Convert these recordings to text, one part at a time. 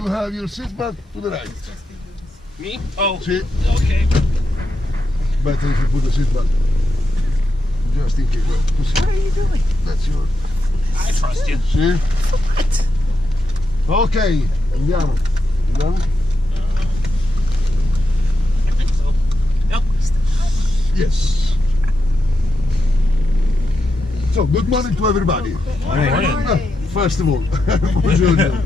you have your seatbelt to the right. Me? Oh, See? okay. Better if you put the seatbelt. Just in case. What are you doing? That's your... I trust you. See? What? Ok, andiamo. Andiamo? I think so. Yep. Yes. So, good morning to everybody. Morning. First of all, buongiorno.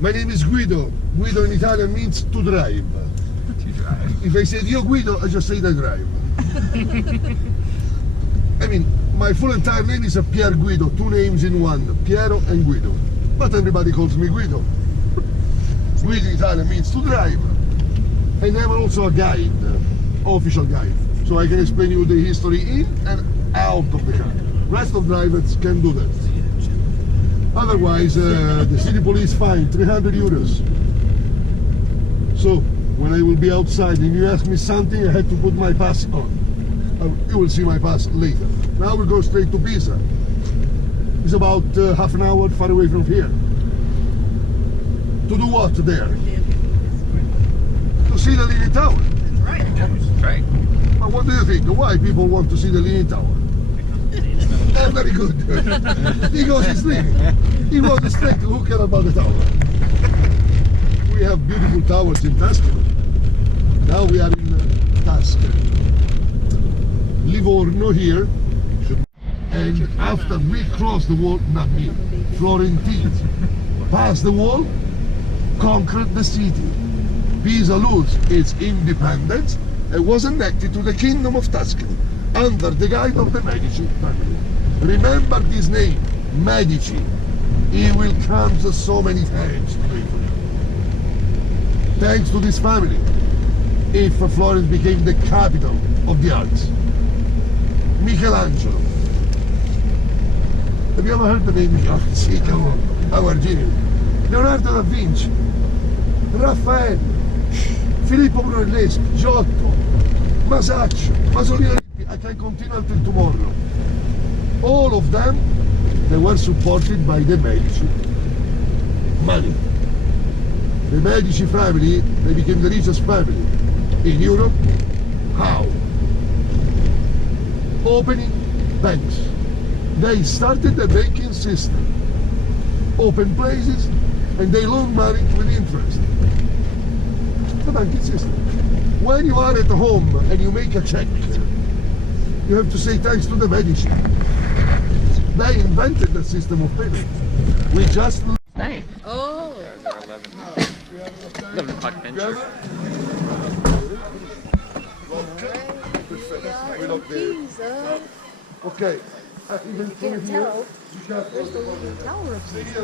My name is Guido. Guido in Italian means to drive. To drive. If I said io guido, I just say I drive. I mean, my full entire name is Pier Guido, two names in one, Piero and Guido. But everybody calls me Guido. Guido in Italian means to drive. And I'm also a guide, official guide. So I can explain you the history in and out of the car. Rest of drivers can do that. Otherwise, the city police fine 300 euros. So, when I will be outside and you ask me something, I have to put my pass on. You will see my pass later. Now we'll go straight to Pisa. It's about half an hour far away from here. To do what there? To see the Leaning Tower. Right. Right. But what do you think? Why people want to see the Leaning Tower? Oh, very good. Because it's leaning. He goes straight. Who cares about the tower? We have beautiful towers in Tuscany. Now we are in Tuscany. Livorno here. And after we cross the wall, not me, Florentines, pass the wall, conquered the city. Pisa lose its independence and was annexed to the Kingdom of Tuscany under the guide of the Medici family. Remember this name, Medici. He will come so many times today for you. Thanks to this family, if Florence became the capital of the arts. Michelangelo. Have you ever heard the name? Oh, sì, come on. Our genius. Leonardo da Vinci, Raffaello, Filippo Brunelleschi, Giotto, Masaccio, Pasolini. I can continue until tomorrow. All of them, they were supported by the Medici. Money. The Medici family, they became the richest family in Europe. How? Opening banks. They started the banking system, open places, and they loan money with interest. The banking system. When you are at home and you make a check, you have to say thanks to the Medici. They invented the system of payment. We just... Nice. Oh. 11 o'clock bench. We look there. Pisa. Okay. Even You can't tell. There's the Remember Leaning Tower of when Pisa.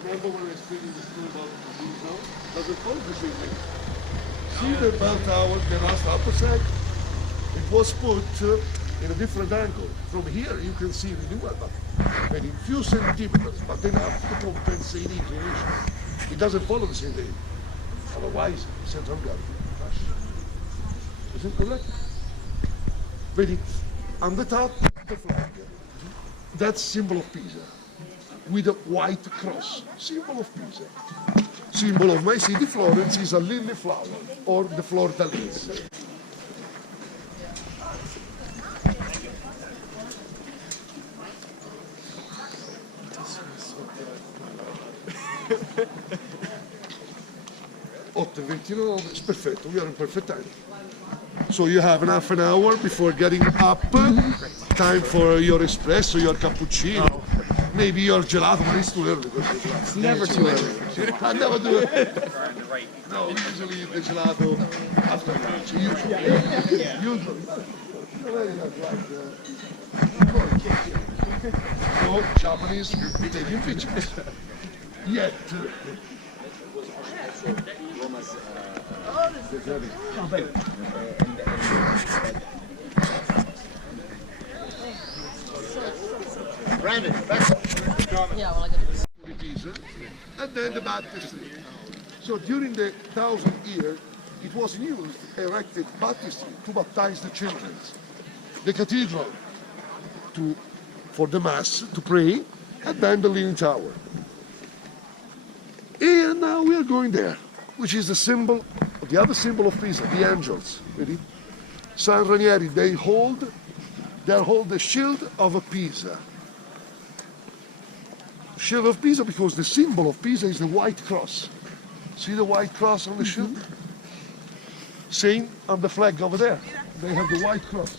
I explained the story about Pisa? Does it follow the same way? See the bell tower, the last upper side? It was put in a different angle. From here you can see really well, but maybe a few centimeters, but enough to compensate the inclination. It doesn't follow the same way. Otherwise, central gravity crash. Is it correct? Ready? On the top, the flag. That's symbol of Pisa. With a white cross. Symbol of Pisa. Symbol of my city, Florence, is a lily flower, or the flordalis. Otto 29, it's perfect. We are in perfect time. So you have half an hour before getting up. Time for your espresso, your cappuccino, maybe your gelato, but it's too early. It's never too early. I never do it. No, usually the gelato after lunch. Usually. Usually. No, Japanese taking pictures. Yet. Brandon, that's Yeah, well, I got it. Pisa, and then the baptistry. So during the 1000 years, it was used, erected baptistry to baptize the children. The cathedral for the mass, to pray, and then the Leaning Tower. are going there, which is the symbol, the other symbol of Pisa, the angels. Ready? San Ranieri, they hold the shield of Pisa. Shield of Pisa because the symbol of Pisa is the white cross. See the white cross on the shield? Same on the flag over there. They have the white cross.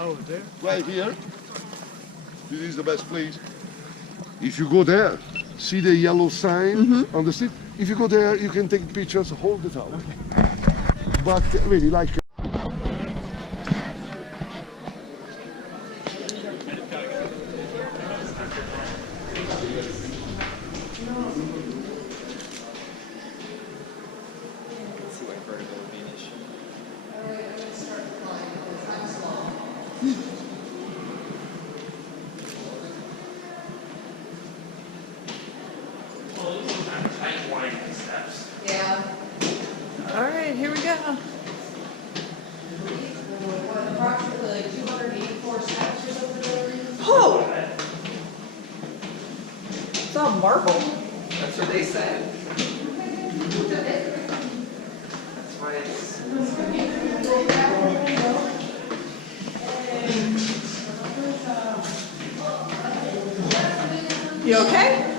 Oh, there? Right here. This is the best place. If you go there, see the yellow sign on the street? If you go there, you can take pictures, hold it out. But really, like... Yeah. All right, here we go. Approximately like 284 steps or something. Oh! It's all marble. That's what they said. That's why it's... You okay?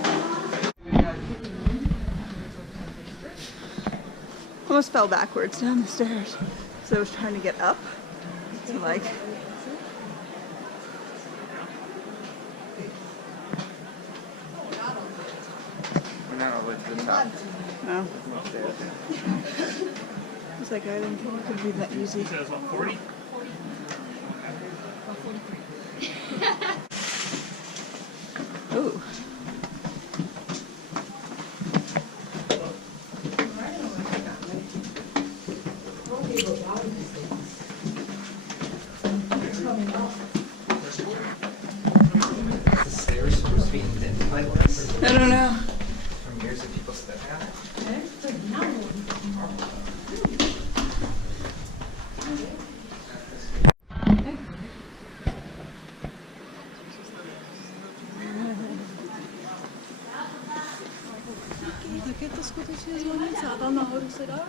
Almost fell backwards down the stairs. So I was trying to get up to like... We're not all the way to the top. No. It's like I didn't think it could be that easy. So it's what, 40? Ooh. The stairs supposed to be indented like this. I don't know. From years of people stepping on it. Takiego skutecznie dzwonica, tam na Horysyra.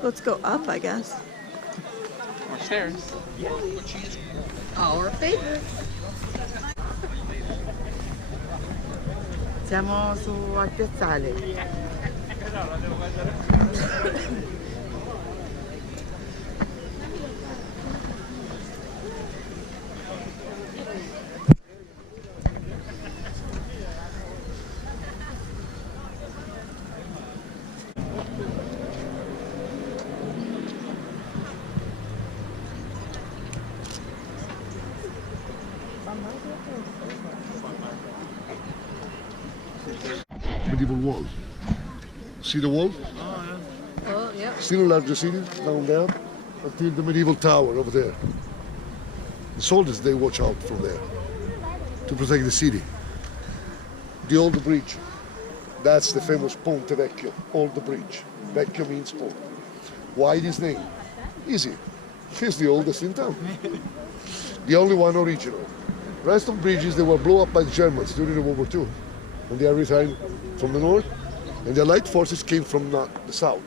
Let's go up, I guess. More stairs. Our favorite. Siamo su al piazzale. Medieval wall. See the wall? Oh, yeah. Still a larger city down there until the medieval tower over there. The soldiers, they watch out from there to protect the city. The old bridge, that's the famous Ponte Vecchio, old bridge. Vecchio means old. Why this name? Easy. It's the oldest in town. The only one original. Rest of bridges, they were blown up by the Germans during the World War II. When they are retiring from the north, And the Allied forces came from the south.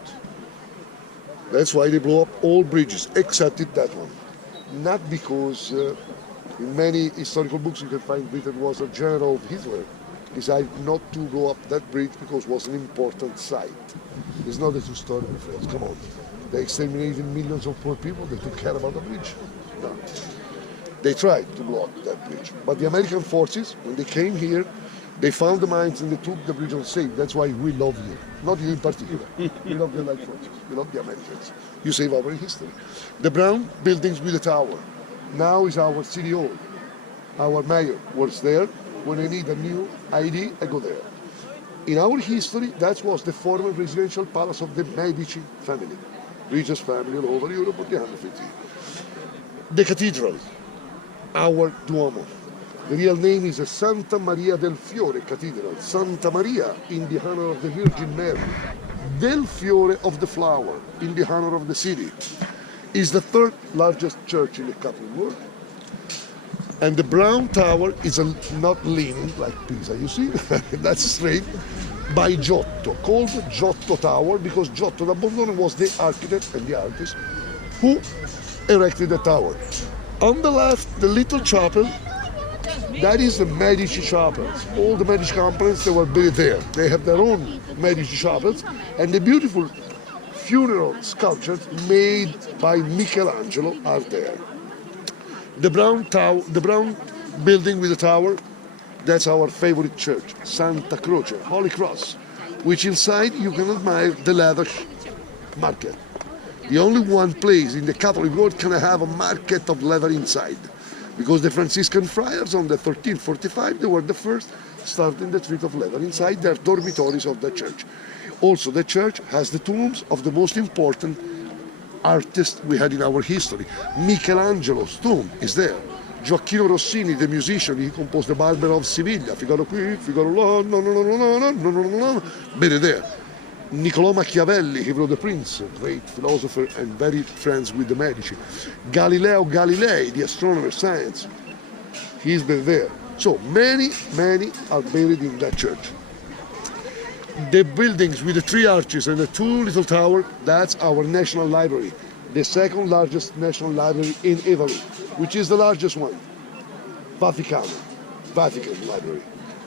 That's why they blew up all bridges, except that one. Not because in many historical books you can find Britain was a general of Hitler. Decided not to blow up that bridge because it was an important site. It's not a true story, my friends, come on. They exterminated millions of poor people, they took care about the bridge. No. They tried to block that bridge. But the American forces, when they came here, they found the mines and they took the bridge unsafe. That's why we love you. Not you in particular. We love the Allied forces. We love the Americans. You save our history. The brown buildings with the tower. Now is our city hall. Our mayor works there. When I need a new ID, I go there. In our history, that was the former residential palace of the Medici family. Richest family all over Europe of the 150. The cathedral, our Duomo. The real name is Santa Maria del Fiore Cathedral. Santa Maria in the honor of the Virgin Mary. Del Fiore of the flower in the honor of the city. Is the third largest church in the Catholic world. And the brown tower is not leaning like Pisa, you see? That's straight. By Giotto, called Giotto Tower because Giotto da Bondone was the architect and the artist who erected the tower. On the left, the little chapel, that is the Medici chapels. All the Medici chapels, they were buried there. They have their own Medici chapels, and the beautiful funeral sculptures made by Michelangelo are there. The brown building with the tower, that's our favorite church, Santa Croce, Holy Cross, which inside you can admire the leather market. The only one place in the Catholic world can have a market of leather inside, because the Franciscan friars on the 1345, they were the first starting the trade of leather inside their dormitories of the church. Also, the church has the tombs of the most important artists we had in our history. Michelangelo's tomb is there. Gioacchino Rossini, the musician, he composed the Barber of Sevilla. Figaro qui, Figaro là, no, no, no, no, no, no, no, no, no, no. Buried there. Niccolò Machiavelli, he wrote The Prince, great philosopher and very friends with the Medici. Galileo Galilei, the astronomer, science, he's been there. So many are buried in that church. The buildings with the three arches and the two little towers, that's our National Library, the second largest national library in Italy, which is the largest one. Vatican Library,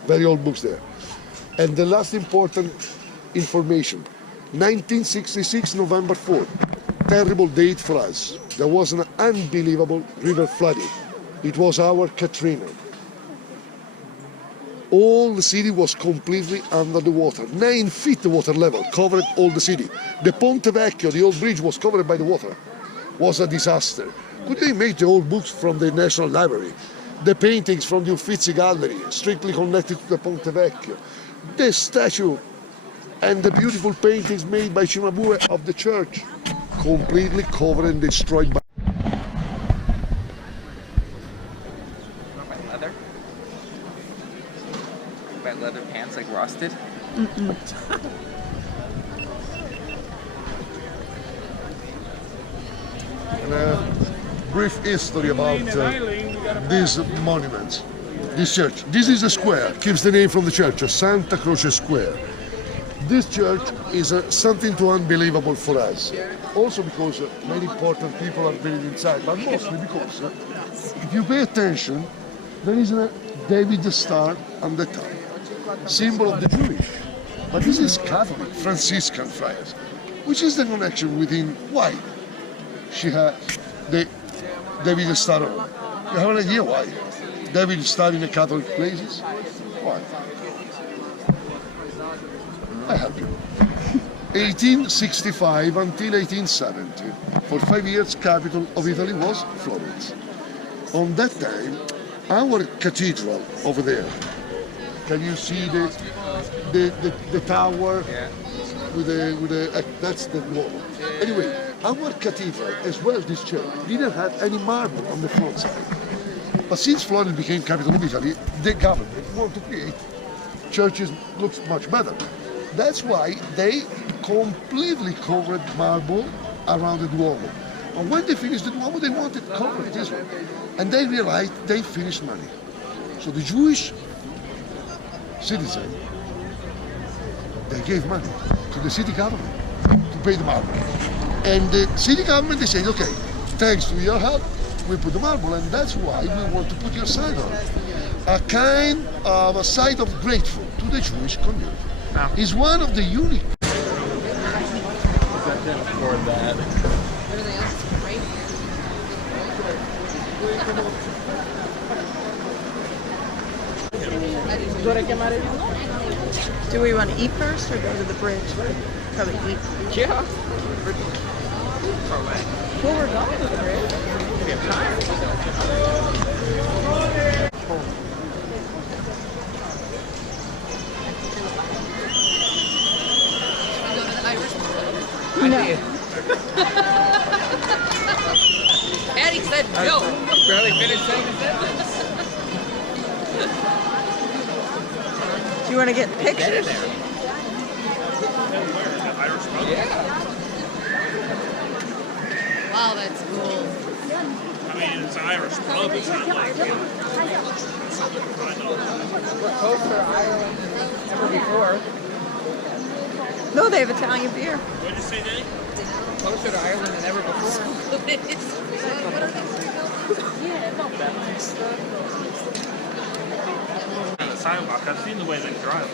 very old books there. And the last important information, 1966, November 4th, terrible date for us. There was an unbelievable river flooding. It was our Katrina. All the city was completely under the water. 9 feet the water level covered all the city. The Ponte Vecchio, the old bridge, was covered by the water. Was a disaster. Could they make the old books from the National Library? The paintings from the Uffizi Gallery, strictly connected to the Ponte Vecchio. The statue and the beautiful paintings made by Cimabue of the church, completely covered and destroyed by leather? By leather pants like rusted? And a brief history about these monuments. This church, this is a square, keeps the name from the church, Santa Croce Square. This church is something too unbelievable for us. Also because many important people are buried inside, but mostly because if you pay attention, there is a David star on the top, symbol of the Jewish. But this is Catholic, Franciscan friars. Which is the connection within why she has the David star on? You have an idea why? David star in the Catholic places? Why? I help you. 1865 until 1870. For 5 years, capital of Italy was Florence. On that time, our cathedral over there, can you see the tower with the that's the wall. Anyway, our cathedral, as well as this church, didn't have any marble on the front side. But since Florence became capital of Italy, the government wanted to create churches looks much better. That's why they completely covered marble around the Duomo. And when they finished the Duomo, they wanted to cover this one. And they realized they finished money. So the Jewish citizen, they gave money to the city government to pay the marble. And the city government, they said, okay, thanks to your help, we put the marble, and that's why we want to put your sign on it. A kind of a site of grateful to the Jewish community. Wow. It's one of the unique. Afford that. Do we want to eat first or go to the bridge? Probably eat. Yeah. Well, we're going to the bridge. We have time. No. Patty said no. Barely finished saying the sentence. Do you want to get pictures? Irish pub? Yeah. Wow, that's cool. I mean, it's an Irish pub. It's not like, you know, We're closer to Ireland than ever before. No, they have Italian beer. What'd you say, Danny? Closer to Ireland than ever before. On the sidewalk. I've seen the way they drive.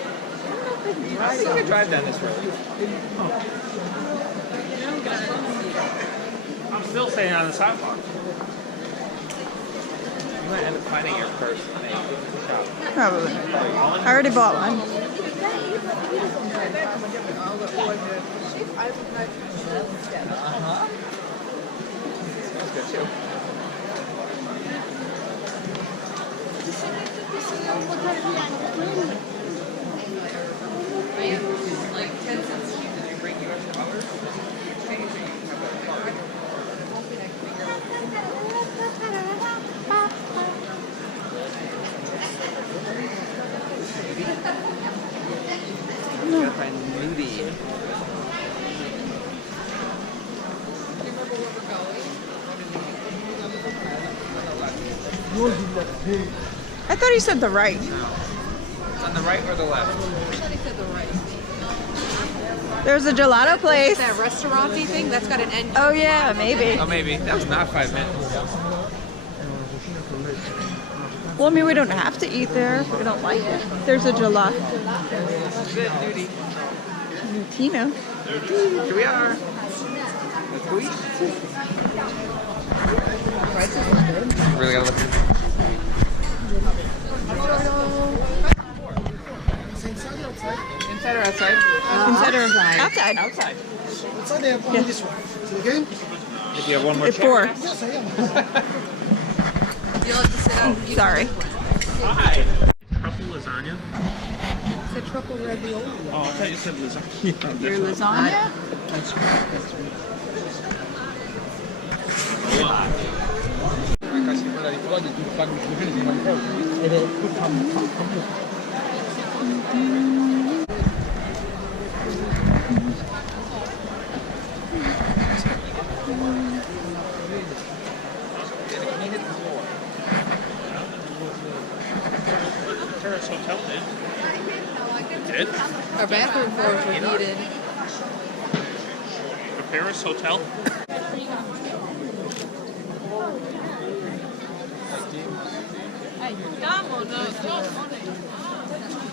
I think I drive down this road. I'm still staying on the sidewalk. You might end up finding your purse when they give us a shop. Probably. I already bought one. Smells good too. Like 10 cents cheaper. Did you bring US dollars? Exchange it. You have a card. You gotta find Moody. I thought he said the right. On the right or the left? Somebody said the right. There's a gelato place. That restaurant-y thing, that's got an end. Oh yeah, maybe. Oh, maybe. That was not 5 minutes. Well, I mean, we don't have to eat there if we don't like it. There's a gelato. Good duty. Tino. Here we are. Let's go eat. Really gotta look at it. Inside or outside? Consider outside. Outside. Yes. If you have one more It's 4. You'll have to sit out. Sorry. Hi. Truffle lasagna? It's a truffle ravioli. Oh, I thought you said lasagna. Your lasagna? Paris Hotel did. Did? Our bathroom floors were heated. The Paris Hotel?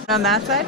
On that side?